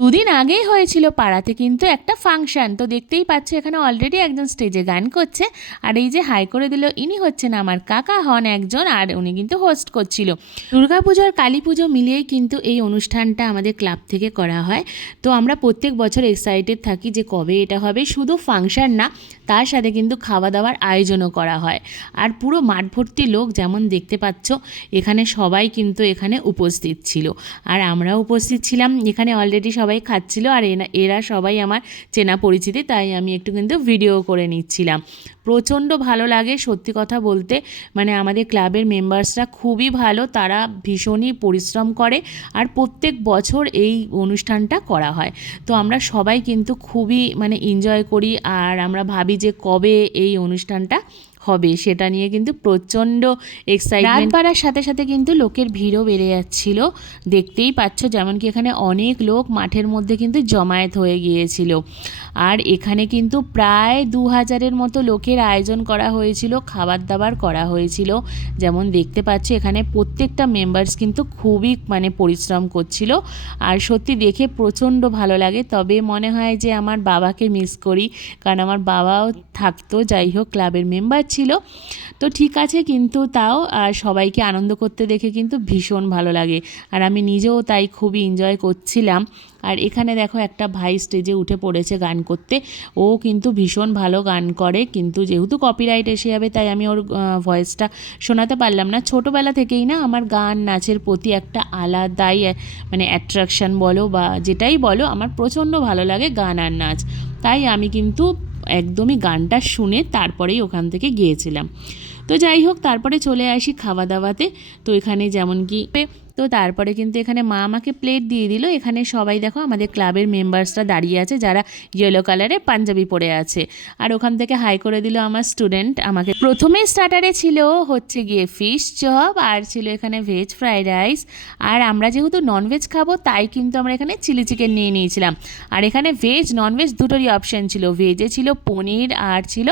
দুদিন আগেই হয়েছিল পাড়াতে কিন্তু একটা ফাংশন। তো দেখতেই পাচ্ছ এখানে অলরেডি একজন স্টেজে গান করছে, আর এই যে হাই করে দিল ইনি হচ্ছেন আমার কাকা হন একজন, আর উনি কিন্তু হোস্ট করছিল। দুর্গাপুজো আর কালী পুজো মিলিয়েই কিন্তু এই অনুষ্ঠানটা আমাদের ক্লাব থেকে করা হয়। তো আমরা প্রত্যেক বছর এক্সাইটেড থাকি যে কবে এটা হবে। শুধু ফাংশন না, তার সাথে কিন্তু খাওয়া দাওয়ার আয়োজনও করা হয়। আর পুরো মাঠ ভর্তি লোক, যেমন দেখতে পাচ্ছ এখানে সবাই কিন্তু এখানে উপস্থিত ছিল, আর আমরাও উপস্থিত ছিলাম। এখানে অলরেডি সবাই খাচ্ছিল, আর এরা সবাই আমার চেনা পরিচিতি, তাই আমি একটু কিন্তু ভিডিও করে নিচ্ছিলাম। প্রচণ্ড ভালো লাগে সত্যি কথা বলতে। মানে আমাদের ক্লাবের মেম্বার্সরা খুবই ভালো, তারা ভীষণই পরিশ্রম করে, আর প্রত্যেক বছর এই অনুষ্ঠানটা করা হয়। তো আমরা সবাই কিন্তু খুবই মানে এনজয় করি, আর আমরা ভাবি যে কবে এই অনুষ্ঠানটা হবে সেটা নিয়ে কিন্তু প্রচণ্ড এক্সাইটমেন্ট। রাত বাড়ার সাথে সাথে কিন্তু লোকের ভিড়ও বেড়ে যাচ্ছিল, দেখতেই পাচ্ছ। যেমন কি এখানে অনেক লোক মাঠের মধ্যে কিন্তু জমায়েত হয়ে গিয়েছিল, আর এখানে কিন্তু প্রায় 2000-এর মতো লোকের আয়োজন করা হয়েছিল, খাবার দাবার করা হয়েছিল। যেমন দেখতে পাচ্ছ এখানে প্রত্যেকটা মেম্বার্স কিন্তু খুবই মানে পরিশ্রম করছিল, আর সত্যি দেখে প্রচণ্ড ভালো লাগে। তবে মনে হয় যে আমার বাবাকে মিস করি, কারণ আমার বাবাও থাকতো, যাই হোক ক্লাবের মেম্বার ছিল। তো ঠিক আছে, কিন্তু তাও সবাইকে আনন্দ করতে দেখে কিন্তু ভীষণ ভালো লাগে, আর আমি নিজেও তাই খুবই এনজয় করছিলাম। আর এখানে দেখো একটা ভাই স্টেজে উঠে পড়েছে গান করতে, ও কিন্তু ভীষণ ভালো গান করে, কিন্তু যেহেতু কপিরাইট এসে যাবে তাই আমি ওর ভয়েসটা শোনাতে পারলাম না। ছোটোবেলা থেকেই না আমার গান নাচের প্রতি একটা আলাদাই মানে অ্যাট্রাকশান বলো বা যেটাই বলো, আমার প্রচণ্ড ভালো লাগে গান আর নাচ। তাই আমি কিন্তু একদমই গানটা শুনে তারপরেই ওখান থেকে গিয়েছিলাম। তো যাই হোক, তারপরে চলে আসি খাওয়া দাওয়াতে। তো এখানে যেমন কি তো তারপরে কিন্তু এখানে মা আমাকে প্লেট দিয়ে দিল। এখানে সবাই দেখো আমাদের ক্লাবের মেম্বার্সরা দাঁড়িয়ে আছে, যারা ইয়েলো কালারের পাঞ্জাবি পরে আছে, আর ওখান থেকে হাই করে দিল আমার স্টুডেন্ট আমাকে। প্রথমে স্টার্টারে ছিল হচ্ছে গিয়ে ফিশ চপ, আর ছিল এখানে ভেজ ফ্রাইড রাইস। আর আমরা যেহেতু ননভেজ খাবো তাই কিন্তু আমরা এখানে চিলি চিকেন নিয়ে নিয়েছিলাম। আর এখানে ভেজ ননভেজ দুটোরই অপশান ছিল, ভেজে ছিল পনির আর ছিল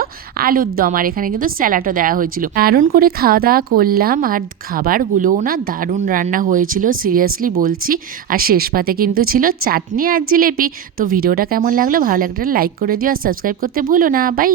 আলুর দম, আর এখানে কিন্তু স্যালাডও দেওয়া হয়েছিল। দারুণ করে খাওয়া দাওয়া করলাম, আর খাবারগুলোও না দারুণ রান্না হয়েছিল, সিরিয়াসলি বলছি। আর শেষ পাতে কিন্তু ছিল চাটনি আর জিলেপি। তো ভিডিওটা কেমন লাগলো, ভালো লাগলে লাইক করে দিও, আর সাবস্ক্রাইব করতে ভুলো না। বাই।